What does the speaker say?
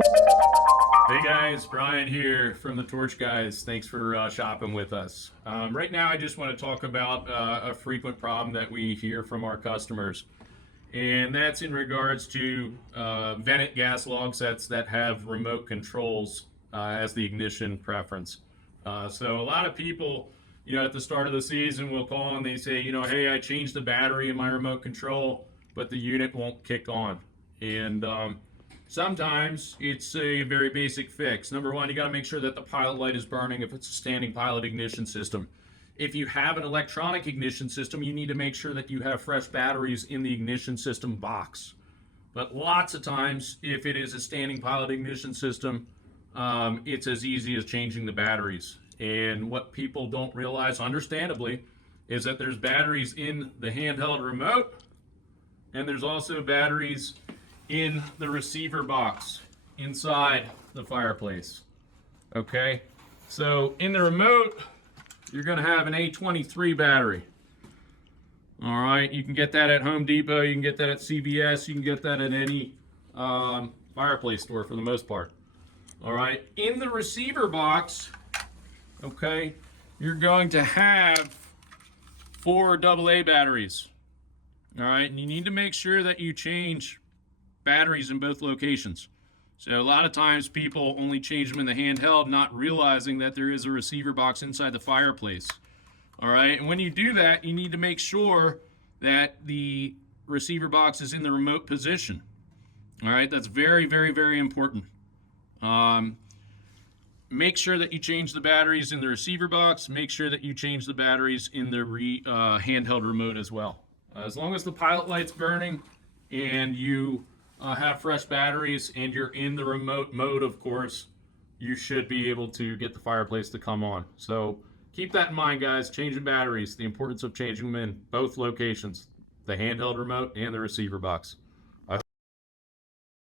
Hey guys, Brian here from the Torch Guys. Thanks for shopping with us. Right now I just want to talk about a frequent problem that we hear from our customers. And that's in regards to vented gas log sets that have remote controls as the ignition preference. So a lot of people, at the start of the season will call and they say, hey, I changed the battery in my remote control, but the unit won't kick on. And sometimes it's a very basic fix. Number one, you got to make sure that the pilot light is burning if it's a standing pilot ignition system. If you have an electronic ignition system, you need to make sure that you have fresh batteries in the ignition system box. But lots of times, if it is a standing pilot ignition system, it's as easy as changing the batteries. And what people don't realize, understandably, is that there's batteries in the handheld remote, and there's also batteries in the receiver box inside the fireplace. Okay, so in the remote, you're going to have an A23 battery. All right, you can get that at Home Depot, you can get that at CVS, you can get that at any fireplace store for the most part. All right, in the receiver box, okay, you're going to have 4 AA batteries. All right, and you need to make sure that you change batteries in both locations. So a lot of times people only change them in the handheld, not realizing that there is a receiver box inside the fireplace. All right, and when you do that, you need to make sure that the receiver box is in the remote position. All right, that's very, very, very important. Make sure that you change the batteries in the receiver box. Make sure that you change the batteries in the handheld remote as well. As long as the pilot light's burning and you have fresh batteries and you're in the remote mode, of course, you should be able to get the fireplace to come on. So keep that in mind, guys. Changing batteries, the importance of changing them in both locations, the handheld remote and the receiver box.